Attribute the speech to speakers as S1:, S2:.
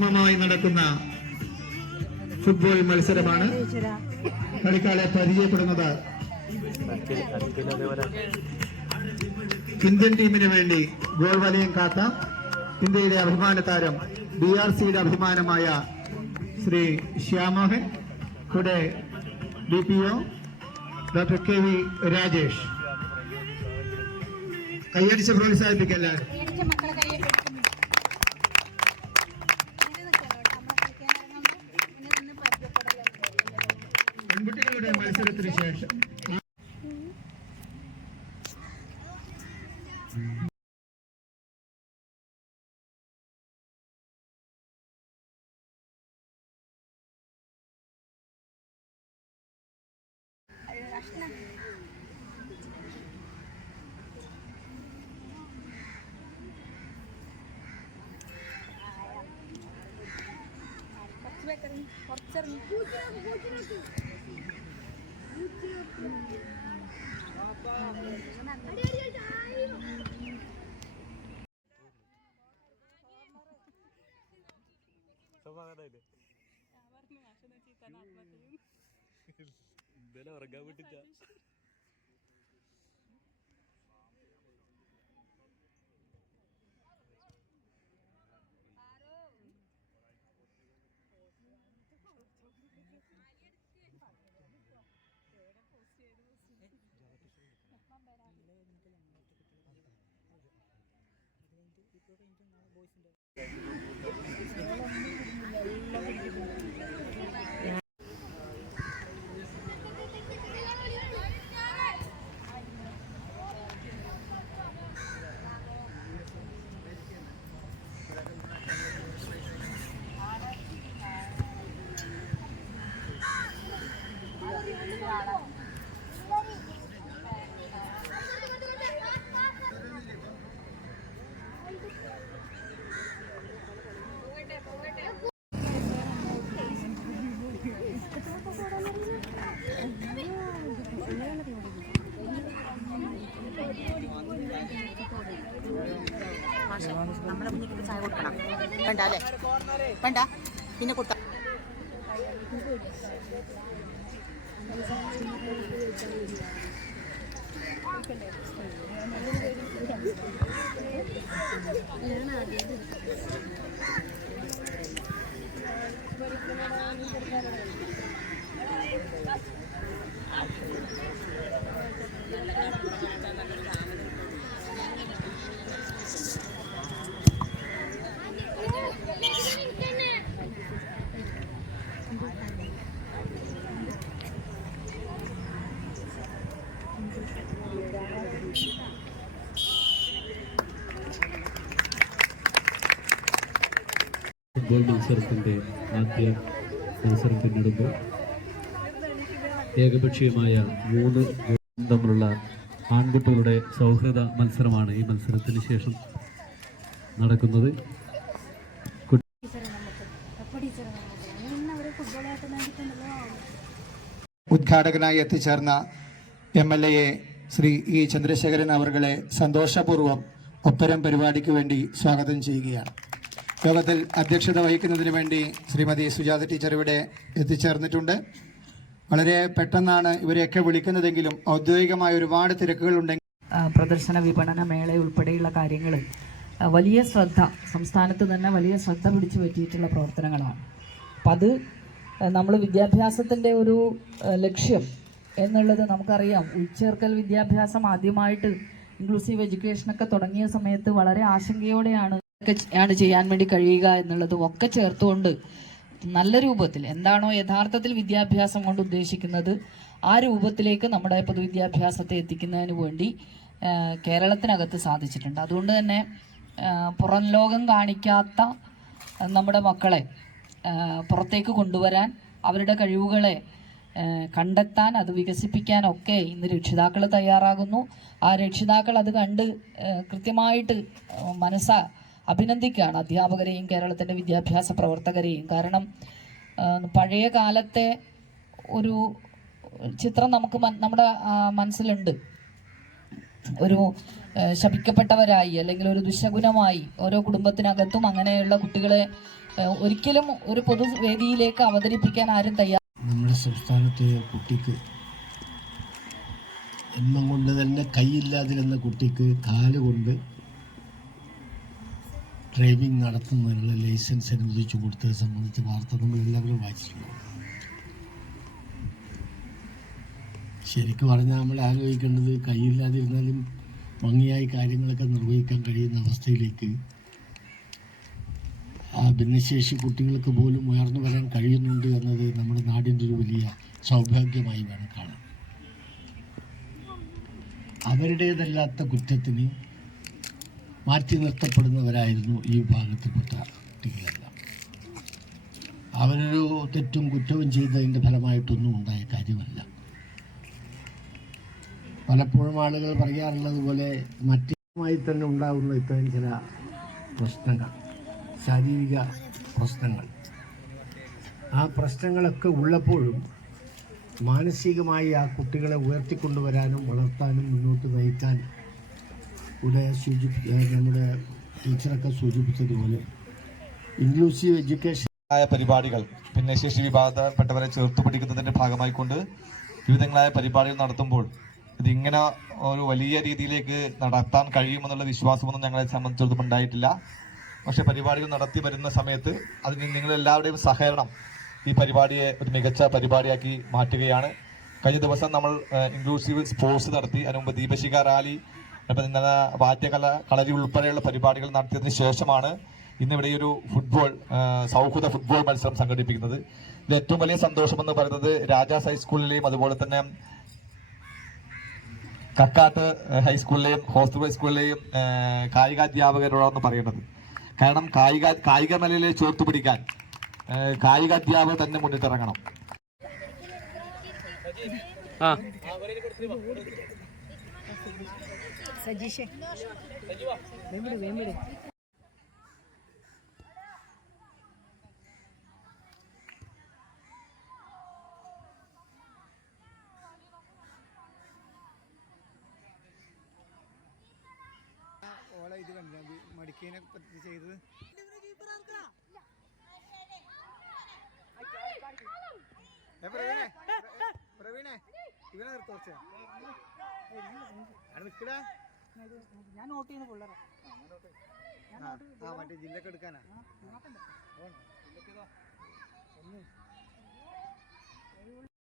S1: സുഗമമായി നടക്കുന്ന ഫുട്ബോൾ മത്സരമാണ്. കളിക്കാരെ പരിചയപ്പെടുന്നത് ഇന്ത്യൻ ടീമിന് വേണ്ടി ഗോൾ വലയം കാത്ത ഇന്ത്യയുടെ അഭിമാന താരം ബി ആർ സിയുടെ അഭിമാനമായ ശ്രീ ശ്യാമോഹൻ കൂടെ D P O doctor K V Rajesh. കൈയടിച്ച് പ്രോത്സാഹിപ്പിക്കുക മത്സരത്തിന് ശേഷം
S2: കുറച്ച് പേക്കറിഞ്ഞ് കുറച്ചിറങ്ങി
S3: ഇന്നലെ ഉറങ്ങാൻ വിട്ടില്ല.
S4: പെയിന്റും ബോയ്സിന്റെ നമ്മളെ കുഞ്ഞിക്ക് ചായ കൊടുക്കണം. വേണ്ട അല്ലേ? വേണ്ട. പിന്നെ കൊടുത്ത
S3: ഫുട്ബോൾ മത്സരത്തിന്റെ ആദ്യ മത്സരം പിന്നിടുമ്പോൾ ഏകപക്ഷീയമായ മൂന്ന് തമ്മിലുള്ള ആൺകുട്ടികളുടെ സൗഹൃദ മത്സരമാണ് ഈ മത്സരത്തിന് ശേഷം നടക്കുന്നത്.
S1: ഉദ്ഘാടകനായി എത്തിച്ചേർന്ന M L A Shri E Chandrasekharan അവർകളെ സന്തോഷപൂർവം ഒപ്പരം പരിപാടിക്ക് വേണ്ടി സ്വാഗതം ചെയ്യുകയാണ്. യോഗത്തിൽ അധ്യക്ഷത വഹിക്കുന്നതിന് വേണ്ടി ശ്രീമതി സുജാത ടീച്ചർ ഇവിടെ എത്തിച്ചേർന്നിട്ടുണ്ട്. വളരെ പെട്ടെന്നാണ് ഇവരെയൊക്കെ വിളിക്കുന്നതെങ്കിലും ഔദ്യോഗികമായ ഒരുപാട് തിരക്കുകളുണ്ടെങ്കിൽ
S5: പ്രദർശന വിപണന മേള ഉൾപ്പെടെയുള്ള കാര്യങ്ങൾ വലിയ ശ്രദ്ധ സംസ്ഥാനത്ത് തന്നെ വലിയ ശ്രദ്ധ പിടിച്ചു പറ്റിയിട്ടുള്ള പ്രവർത്തനങ്ങളാണ്. അപ്പം അത് നമ്മൾ വിദ്യാഭ്യാസത്തിന്റെ ഒരു ലക്ഷ്യം എന്നുള്ളത് നമുക്കറിയാം. ഉൾച്ചേർക്കൽ വിദ്യാഭ്യാസം ആദ്യമായിട്ട് ഇൻക്ലൂസീവ് എഡ്യൂക്കേഷനൊക്കെ തുടങ്ങിയ സമയത്ത് വളരെ ആശങ്കയോടെയാണ് ഒക്കെ ആണ് ചെയ്യാൻ വേണ്ടി കഴിയുക എന്നുള്ളതും ഒക്കെ ചേർത്തുകൊണ്ട് നല്ല രൂപത്തിൽ എന്താണോ യഥാർത്ഥത്തിൽ വിദ്യാഭ്യാസം കൊണ്ട് ഉദ്ദേശിക്കുന്നത് ആ രൂപത്തിലേക്ക് നമ്മുടെ പൊതുവിദ്യാഭ്യാസത്തെ എത്തിക്കുന്നതിന് വേണ്ടി കേരളത്തിനകത്ത് സാധിച്ചിട്ടുണ്ട്. അതുകൊണ്ട് തന്നെ പുറം ലോകം കാണിക്കാത്ത നമ്മുടെ മക്കളെ പുറത്തേക്ക് കൊണ്ടുവരാൻ അവരുടെ കഴിവുകളെ കണ്ടെത്താൻ അത് വികസിപ്പിക്കാനൊക്കെ ഇന്ന് രക്ഷിതാക്കൾ തയ്യാറാകുന്നു. ആ രക്ഷിതാക്കൾ അത് കണ്ട് കൃത്യമായിട്ട് മനസ്സാ അഭിനന്ദിക്കുകയാണ് അധ്യാപകരെയും കേരളത്തിന്റെ വിദ്യാഭ്യാസ പ്രവർത്തകരെയും. കാരണം പഴയ കാലത്തെ ഒരു ചിത്രം നമുക്ക് നമ്മുടെ മനസ്സിലുണ്ട്. ഒരു ശപിക്കപ്പെട്ടവരായി അല്ലെങ്കിൽ ഒരു ദുശകുനമായി ഓരോ കുടുംബത്തിനകത്തും അങ്ങനെയുള്ള കുട്ടികളെ ഒരിക്കലും ഒരു പൊതുവേദിയിലേക്ക് അവതരിപ്പിക്കാൻ ആരും തയ്യാർ
S6: നമ്മുടെ സംസ്ഥാനത്തെ കുട്ടിക്ക് എന്നും കൊണ്ട് തന്നെ കൈയില്ലാതിരുന്ന കുട്ടിക്ക് കാലുകൊണ്ട് ഡ്രൈവിംഗ് നടത്തുന്നതിനുള്ള ലൈസൻസ് അനുവദിച്ചു കൊടുത്തത് സംബന്ധിച്ച വാർത്ത നമ്മൾ എല്ലാവരും വായിച്ചിട്ടുണ്ട്. ശരിക്കും പറഞ്ഞാൽ നമ്മൾ ആലോചിക്കേണ്ടത് കൈയില്ലാതിരുന്നാലും ഭംഗിയായി കാര്യങ്ങളൊക്കെ നിർവഹിക്കാൻ കഴിയുന്ന അവസ്ഥയിലേക്ക് ആ ഭിന്നശേഷി കുട്ടികൾക്ക് പോലും ഉയർന്നു വരാൻ കഴിയുന്നുണ്ട് എന്നത് നമ്മുടെ നാടിന്റെ ഒരു വലിയ സൗഭാഗ്യമായി വേണം കാണാൻ. അവരുടേതല്ലാത്ത കുറ്റത്തിന് മാറ്റി നിർത്തപ്പെടുന്നവരായിരുന്നു ഈ വിഭാഗത്തിൽപ്പെട്ട കുട്ടികളെല്ലാം. അവരൊരു തെറ്റും കുറ്റവും ചെയ്തതിന്റെ ഫലമായിട്ടൊന്നും ഉണ്ടായ കാര്യമല്ല. പലപ്പോഴും ആളുകൾ പറയാറുള്ളത് പോലെ മറ്റുമായി തന്നെ ഉണ്ടാകുന്ന ഇത്തരം ചില പ്രശ്നങ്ങൾ ശാരീരിക പ്രശ്നങ്ങൾ. ആ പ്രശ്നങ്ങളൊക്കെ ഉള്ളപ്പോഴും മാനസികമായി ആ കുട്ടികളെ ഉയർത്തിക്കൊണ്ടുവരാനും വളർത്താനും മുന്നോട്ട് നയിക്കാൻ ഇവിടെ സൂചി നമ്മുടെ ടീച്ചറൊക്കെ സൂചിപ്പിച്ചതുപോലെ ഇൻക്ലൂസീവ് എഡ്യൂക്കേഷൻ
S7: ആയ പരിപാടികൾ ഭിന്നശേഷി വിഭാഗത്തിൽപ്പെട്ടവരെ ചേർത്ത് പിടിക്കുന്നതിന്റെ ഭാഗമായിക്കൊണ്ട് വിവിധങ്ങളായ പരിപാടികൾ നടത്തുമ്പോൾ ഇതിങ്ങനെ ഒരു വലിയ രീതിയിലേക്ക് നടത്താൻ കഴിയുമെന്നുള്ള വിശ്വാസമൊന്നും ഞങ്ങളെ സംബന്ധിച്ചിടത്തോളം ഉണ്ടായിട്ടില്ല. പക്ഷേ പരിപാടികൾ നടത്തി വരുന്ന സമയത്ത് അതിന് നിങ്ങളെല്ലാവരുടെയും സഹകരണം ഈ പരിപാടിയെ ഒരു മികച്ച പരിപാടിയാക്കി മാറ്റുകയാണ്. കഴിഞ്ഞ ദിവസം നമ്മൾ ഇൻക്ലൂസീവ് സ്പോർട്സ് നടത്തി. അതിനുമുമ്പ് ദീപശിക റാലി അപ്പം ഇന്നലെ വാദ്യകല കളരി ഉൾപ്പെടെയുള്ള പരിപാടികൾ നടത്തിയതിന് ശേഷമാണ് ഇന്നിവിടെ ഈ ഒരു ഫുട്ബോൾ സൗഹൃദ ഫുട്ബോൾ മത്സരം സംഘടിപ്പിക്കുന്നത്. ഇത് ഏറ്റവും വലിയ സന്തോഷമെന്ന് പറയുന്നത് രാജാസ് ഹൈസ്കൂളിലെയും അതുപോലെ തന്നെ കക്കാട്ട് ഹൈസ്കൂളിലെയും ഹോസ്റ്റൽ ഹൈസ്കൂളിലെയും കായികാധ്യാപകരോടാണെന്ന് കായികാധ്യാപകരോടാണ് പറയേണ്ടത്. കാരണം കായിക കായിക നിലയിലെ ചോർത്തു പിടിക്കാൻ ആ, കായിക അധ്യാപകർ തന്നെ മുന്നിട്ടിറങ്ങണം.
S2: സജീഷേ.
S1: ഓളെ ഇത് കണ്ടില്ല മടിക്കേനെ പറ്റി ചെയ്തത്. പ്രവീണേ. പ്ര- പ്രവീണേ ഇവനെ നിർത്തോർച്ച നിൽക്കടാ.
S4: ഞാൻ നോട്ട് ചെയ്യുന്ന പിള്ളേരെ.
S1: ആ മറ്റേ ജില്ലക്ക് എടുക്കാനാ?